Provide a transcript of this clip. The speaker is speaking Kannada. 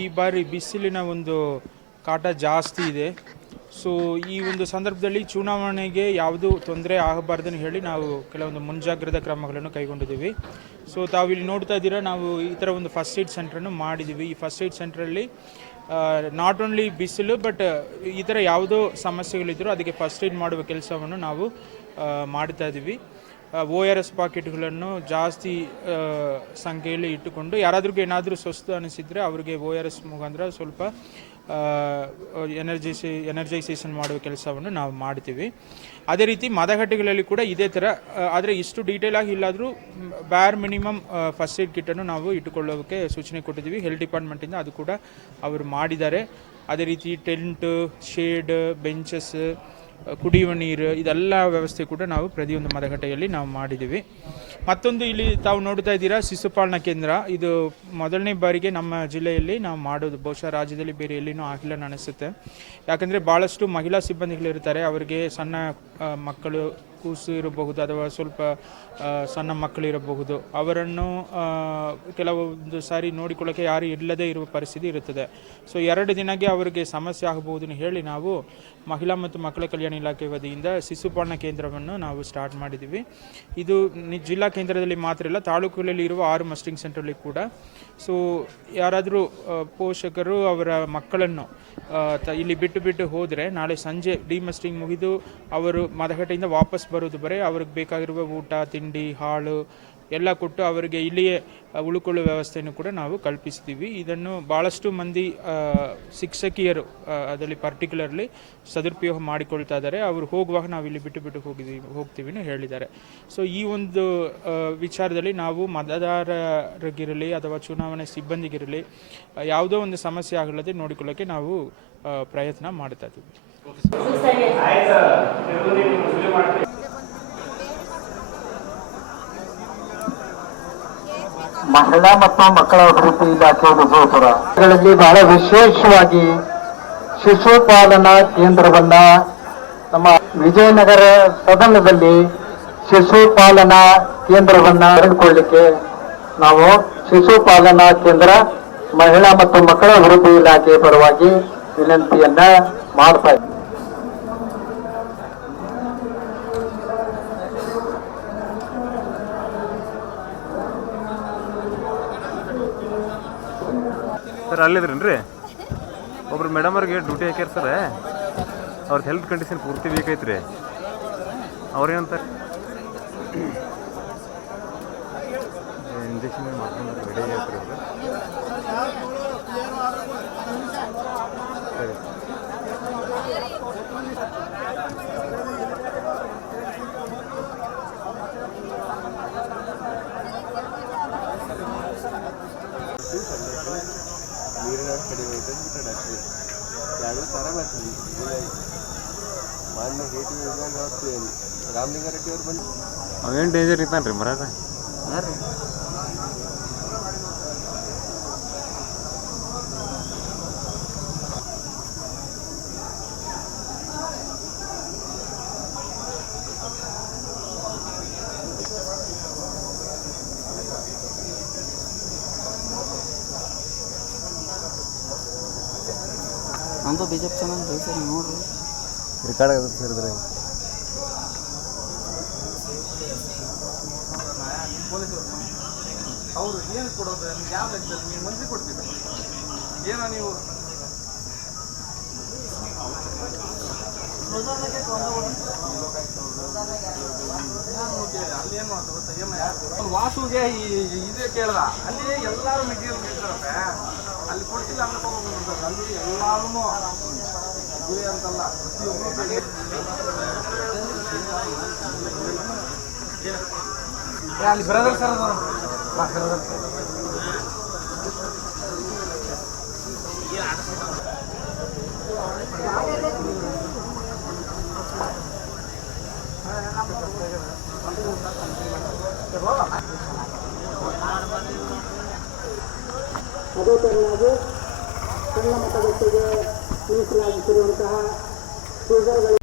ಈ ಬಾರಿ ಬಿಸಿಲಿನ ಒಂದು ಕಾಟ ಜಾಸ್ತಿ ಇದೆ. ಸೊ ಈ ಒಂದು ಸಂದರ್ಭದಲ್ಲಿ ಚುನಾವಣೆಗೆ ಯಾವುದು ತೊಂದರೆ ಆಗಬಾರ್ದನ್ನು ಹೇಳಿ ನಾವು ಕೆಲವೊಂದು ಮುಂಜಾಗ್ರತಾ ಕ್ರಮಗಳನ್ನು ಕೈಗೊಂಡಿದ್ದೀವಿ. ಸೊ ತಾವು ಇಲ್ಲಿ ನೋಡ್ತಾ ಇದ್ದೀರಾ, ನಾವು ಈ ಥರ ಒಂದು ಫಸ್ಟ್ ಏಡ್ ಸೆಂಟ್ರನ್ನು ಮಾಡಿದ್ದೀವಿ. ಈ ಫಸ್ಟ್ ಏಡ್ ಸೆಂಟ್ರಲ್ಲಿ ನಾಟ್ ಓನ್ಲಿ ಬಿಸಿಲು ಬಟ್ ಈ ಥರ ಯಾವುದೋ ಸಮಸ್ಯೆಗಳಿದ್ದರೂ ಅದಕ್ಕೆ ಫಸ್ಟ್ ಏಡ್ ಮಾಡುವ ಕೆಲಸವನ್ನು ನಾವು ಮಾಡ್ತಾ ಇದ್ದೀವಿ. ಒ ಆರ್ ಎಸ್ ಪಾಕೆಟ್ಗಳನ್ನು ಜಾಸ್ತಿ ಸಂಖ್ಯೆಯಲ್ಲಿ ಇಟ್ಟುಕೊಂಡು ಯಾರಾದ್ರೂ ಏನಾದರೂ ಸ್ವಸ್ಥ ಅನಿಸಿದರೆ ಅವರಿಗೆ ಒ ಆರ್ ಎಸ್ ಮುಖಾಂತರ ಸ್ವಲ್ಪ ಎನರ್ಜೈಸಿ, ಎನರ್ಜೈಸೇಷನ್ ಮಾಡುವ ಕೆಲಸವನ್ನು ನಾವು ಮಾಡ್ತೀವಿ. ಅದೇ ರೀತಿ ಮದಗಟ್ಟೆಗಳಲ್ಲಿ ಕೂಡ ಇದೇ ಥರ ಆದರೆ ಇಷ್ಟು ಡೀಟೇಲ್ ಆಗಿ ಇಲ್ಲಾದರೂ ಬ್ಯಾರ್ ಮಿನಿಮಮ್ ಫಸ್ಟ್ ಏಡ್ ಕಿಟ್ಟನ್ನು ನಾವು ಇಟ್ಟುಕೊಳ್ಳೋಕ್ಕೆ ಸೂಚನೆ ಕೊಟ್ಟಿದ್ದೀವಿ. ಹೆಲ್ತ್ ಡಿಪಾರ್ಟ್ಮೆಂಟಿಂದ ಅದು ಕೂಡ ಅವರು ಮಾಡಿದ್ದಾರೆ. ಅದೇ ರೀತಿ ಟೆಂಟ್ ಶೇಡ್ ಬೆಂಚಸ್ ಕುಡಿಯುವ ನೀರು, ಇದೆಲ್ಲ ವ್ಯವಸ್ಥೆ ಕೂಡ ನಾವು ಪ್ರತಿಯೊಂದು ಮತಗಟ್ಟೆಯಲ್ಲಿ ನಾವು ಮಾಡಿದ್ದೀವಿ. ಮತ್ತೊಂದು ಇಲ್ಲಿ ತಾವು ನೋಡ್ತಾ ಇದ್ದೀರಾ ಶಿಶುಪಾಲನಾ ಕೇಂದ್ರ. ಇದು ಮೊದಲನೇ ಬಾರಿಗೆ ನಮ್ಮ ಜಿಲ್ಲೆಯಲ್ಲಿ ನಾವು ಮಾಡೋದು, ಬಹುಶಃ ರಾಜ್ಯದಲ್ಲಿ ಬೇರೆ ಎಲ್ಲಿನೂ ಆಗಿಲ್ಲ ಅನಿಸುತ್ತೆ ಯಾಕಂದರೆ ಭಾಳಷ್ಟು ಮಹಿಳಾ ಸಿಬ್ಬಂದಿಗಳಿರ್ತಾರೆ, ಅವರಿಗೆ ಸಣ್ಣ ಮಕ್ಕಳು ಕೂಸು ಇರಬಹುದು ಅಥವಾ ಸ್ವಲ್ಪ ಸಣ್ಣ ಮಕ್ಕಳಿರಬಹುದು ಅವರನ್ನು ಕೆಲವೊಂದು ಸಾರಿ ನೋಡಿಕೊಳ್ಳೋಕೆ ಯಾರು ಇಲ್ಲದೇ ಇರುವ ಪರಿಸ್ಥಿತಿ ಇರುತ್ತದೆ. ಸೊ ಎರಡು ದಿನಕ್ಕೆ ಅವರಿಗೆ ಸಮಸ್ಯೆ ಆಗಬಹುದು ಹೇಳಿ ನಾವು ಮಹಿಳಾ ಮತ್ತು ಮಕ್ಕಳ ಕಲ್ಯಾಣ ಇಲಾಖೆ ವತಿಯಿಂದ ಶಿಶುಪಾಲನಾ ಕೇಂದ್ರವನ್ನು ನಾವು ಸ್ಟಾರ್ಟ್ ಮಾಡಿದ್ದೀವಿ. ಇದು ಜಿಲ್ಲಾ ಕೇಂದ್ರದಲ್ಲಿ ಮಾತ್ರ ಇಲ್ಲ, ತಾಲೂಕುಗಳಲ್ಲಿ ಇರುವ ಆರು ಮಸ್ಟಿಂಗ್ ಸೆಂಟ್ರಲ್ಲಿ ಕೂಡ. ಸೊ ಯಾರಾದರೂ ಪೋಷಕರು ಅವರ ಮಕ್ಕಳನ್ನು ಇಲ್ಲಿ ಬಿಟ್ಟು ಬಿಟ್ಟು ಹೋದರೆ ನಾಳೆ ಸಂಜೆ ಡಿಮಸ್ಟಿಂಗ್ ಮುಗಿದು ಅವರು ಮದಗಟ್ಟೆಯಿಂದ ವಾಪಸ್ ಬರೋದು ಬರೀ ಅವ್ರಿಗೆ ಬೇಕಾಗಿರುವ ಊಟ ತಿಂಡಿ ಹಾಳು ಎಲ್ಲ ಕೊಟ್ಟು ಅವರಿಗೆ ಇಲ್ಲಿಯೇ ಉಳ್ಕೊಳ್ಳೋ ಉಳ್ಕೊಳ್ಳುವ ವ್ಯವಸ್ಥೆಯನ್ನು ಕೂಡ ನಾವು ಕಲ್ಪಿಸ್ತೀವಿ. ಇದನ್ನು ಭಾಳಷ್ಟು ಮಂದಿ ಶಿಕ್ಷಕಿಯರು ಅದರಲ್ಲಿ ಪರ್ಟಿಕ್ಯುಲರ್ಲಿ ಸದುಪಯೋಗ ಮಾಡಿಕೊಳ್ತಾ ಇದ್ದಾರೆ. ಅವರು ಹೋಗುವಾಗ ನಾವು ಇಲ್ಲಿ ಬಿಟ್ಟು ಬಿಟ್ಟು ಹೋಗಿದ್ದೀವಿ ಹೋಗ್ತೀವಿ ಅಂತ ಹೇಳಿದ್ದಾರೆ. ಸೊ ಈ ಒಂದು ವಿಚಾರದಲ್ಲಿ ನಾವು ಮತದಾರರಿಗಿರಲಿ ಅಥವಾ ಚುನಾವಣೆ ಸಿಬ್ಬಂದಿಗಿರಲಿ ಯಾವುದೋ ಒಂದು ಸಮಸ್ಯೆ ಆಗಲದೆ ನೋಡಿಕೊಳ್ಳೋಕ್ಕೆ ನಾವು ಪ್ರಯತ್ನ ಮಾಡ್ತಾ ಇದ್ದೀವಿ. ಮಹಿಳಾ ಮತ್ತು ಮಕ್ಕಳ ಅಭಿವೃದ್ಧಿ ಇಲಾಖೆ ವಿಜಯಪುರ ಗಳಲ್ಲಿ ಬಹಳ ವಿಶೇಷವಾಗಿ ಶಿಶುಪಾಲನಾ ಕೇಂದ್ರವನ್ನ ನಮ್ಮ ವಿಜಯನಗರ ಸದನದಲ್ಲಿ ಶಿಶುಪಾಲನಾ ಕೇಂದ್ರವನ್ನ ತೆಗೆದುಕೊಳ್ಳಿಕ್ಕೆ ನಾವು ಶಿಶುಪಾಲನಾ ಕೇಂದ್ರ, ಮಹಿಳಾ ಮತ್ತು ಮಕ್ಕಳ ಅಭಿವೃದ್ಧಿ ಇಲಾಖೆ ಪರವಾಗಿ ವಿನಂತಿಯನ್ನ ಮಾಡ್ತಾ ಇದ್ದೀವಿ. ಸರ್ ಅಲ್ಲಿದ್ರೇನ್ರಿ ಒಬ್ರು ಮೇಡಮ್ ಅವ್ರಿಗೆ ಡ್ಯೂಟಿ ಹಾಕ್ಯಾರ ಸರ್. ಅವ್ರದ್ದು ಹೆಲ್ತ್ ಕಂಡೀಷನ್ ಪೂರ್ತಿ ವೀಕ್ ಐತ್ರಿ. ಅವ್ರೇನಂತಾರೆ ಇಂಜೆಕ್ಷನ್ ಮಾಡ್ಕೊಂಡು ಅವ್ರು. ಸರಿ. ನೀರಿನ ಕಡಿಮೆ ಐತೆ ಕಡೆ ಡಾಕ್ಟ್ರಿ ಎರಡು ಥರ ಬರ್ತೀವಿ ಮಾನ್ಯ ಭೇಟಿ ರಾಮಲಿಂಗಾರೆಡ್ಡಿ ಅವ್ರು ಬಂದು ಅವೇನು ಡೇಂಜರ್ ಹಾಂ ಮರಾಗ ನಮ್ಮದು ಬಿ ಜೆ ಪಿ ಚಾನಲ್ ರೀ ಸರ್ ನೋಡ್ರಿ. ರೆಕಾರ್ಡ್ ಆಗತ್ತೆ ಸರ್ ಇದ್ರೆ ಅವರು ಏನು ಕೊಡೋದು? ನಿಮ್ಗೆ ಯಾವ ಲೆಕ್ಕದಲ್ಲಿ ನೀವು ಮಂತ್ರಿ ಕೊಡ್ತೀವಿ. ಏನೋ ನೀವು. ವಾಸುಗೆ ಈ ಇದೇ ಕೇಳ್ದ. ಅಲ್ಲಿ ಎಲ್ಲರೂ ಮೆಟೀರಿಯಲ್ ಕೇಳ್ತಾರಪ್ಪ. ಅಲ್ಲಿ ಕೊಡ್ತಿಲ್ಲ ಅಂತ ತಗೊಂಡ್ಬಂದ್ಬಿಡ್ತಾರೆ ಅಲ್ಲಿ ಎಲ್ಲಾರು ಗುರಿ ಅಂತಲ್ಲ ಪ್ರತಿಯೊಬ್ಬರು ಅಲ್ಲಿ ಬರೋದಲ್ಲ ಸರ್ ಅದು ಬಾ, ಬರೋದಲ್ಲ ಸರ್. ಅದೇ ತರನಾಗಿ ಸಣ್ಣ ಮತಗಟ್ಟೆಗೆ ಮೀಸಲಾಗಿಸಿರುವಂತಹ ಫ್ರೀಜರ್ಗಳು